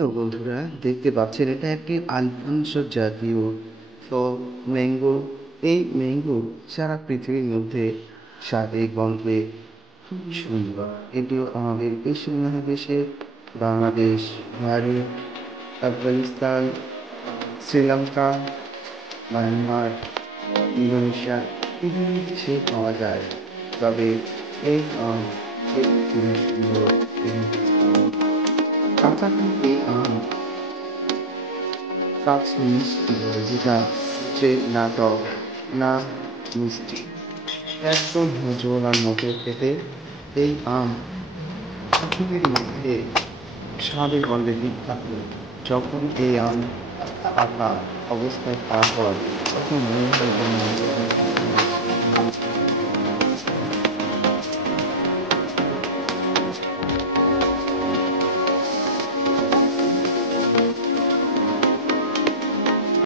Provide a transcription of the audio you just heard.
Hello বন্ধুরা, দেখতে পাচ্ছেন এটা একটি আলফানসো জাতীয় ফল ম্যাঙ্গো। এই ম্যাঙ্গো সারা পৃথিবীর মধ্যে স্বাদে গন্ধে খুবই সুন্দর। এটিও আমাদের এশিয়ান মহাদেশে বাংলাদেশ, ভারত, আফগানিস্তান, শ্রীলঙ্কা, মায়ানমার, ইন্দোনেশিয়া বিভিন্ন দেশে পাওয়া যায়। তবে এই আম খেতে খুবই সুন্দর এবং কাঁচা এই আম কাজ মিষ্টি, যেটা হচ্ছে না টক না মিষ্টি, একদম মজুর আর মতো খেতে। এই আম পৃথিবীর মধ্যে স্বাদের গন্ধে বিখ্যাত। যখন এই আম পাকা অবস্থায় পাওয়া হয় তখন মনে হয় যেন